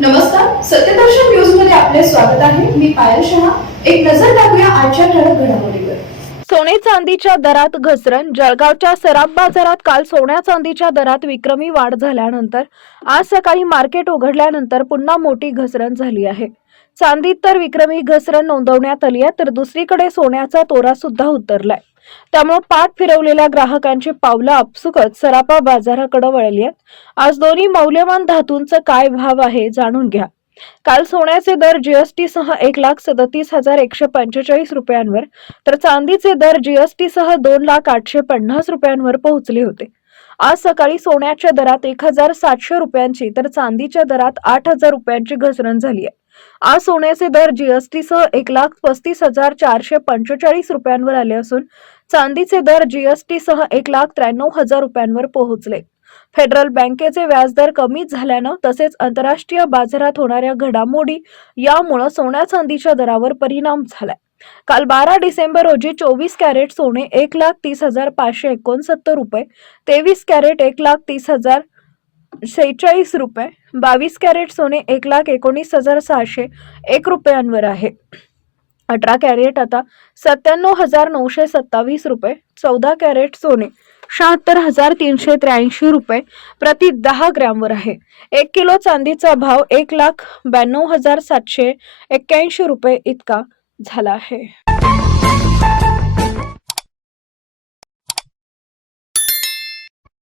नमस्कार सत्यदर्शन न्यूजमध्ये आपले स्वागत आहे. मी पायल शहा. एक नजर टाकूया आजच्या ठळक घडामोडीवर. सोने चांदीच्या दरात घसरण. जळगावच्या सराफ बाजारात काल सोन्या चांदीच्या दरात विक्रमी वाढ झाल्यानंतर आज सकाळी मार्केट उघडल्यानंतर पुन्हा मोठी घसरण झाली आहे. चांदीत तर विक्रमी घसरण नोंदवण्यात आली आहे तर दुसरीकडे सोन्याचा तोरा सुद्धा उतरलाय. त्यामुळे पाठ फिरवलेल्या ग्राहकांची पावलं आपसुकच सराफा बाजाराकडे वळली आहेत. आज दोन्ही मौल्यवान धातूंचा काय भाव आहे जाणून घ्या. काल सोन्याचे दर जीएसटी सह एक लाख सदतीस हजार एकशे पंचेचाळीस रुपयांवर तर चांदीचे दर जीएसटी सह दोन लाख आठशे पन्नास रुपयांवर पोहोचले होते. आज सकाळी सोन्याच्या दरात एक हजार सातशे रुपयांची तर चांदीच्या दरात आठ हजार रुपयांची घसरण झाली आहे. आज सोन्याचे दर जीएसटीसह एक लाख पस्तीस हजार चारशे पंचेचाळीस रुपयांवर आले असून चांदीचे दर जीएसटीसह एक लाख त्र्याण्णव हजार रुपयांवर पोहोचले. फेडरल बँकेचे व्याजदर कमी झाल्यानं तसेच आंतरराष्ट्रीय बाजारात होणाऱ्या घडामोडी यामुळं सोन्या चांदीच्या दरावर परिणाम झालाय. काल बारा डिसेंबर रोजी चोवीस कॅरेट सोने एक लाख तीस हजार पाचशे एकोणसत्तर रुपये तेवीस कॅरेट एक लाख तीस हजार सेहेचाळीस रुपये बावीस कॅरेट सोने एक लाख एकोणीस हजार सहाशे एक रुपयांवर आहे. अठरा कॅरेट आता सत्त्याण्णव हजार नऊशे सत्तावीस रुपये चौदा कॅरेट सोने शहात्तर हजार तीनशे त्र्याऐंशी रुपये प्रति दहा ग्रॅमवर आहे. एक किलो चांदीचा भाव एक लाख ब्याण्णव हजार सातशे एक्क्याऐंशी रुपये इतका झाला आहे.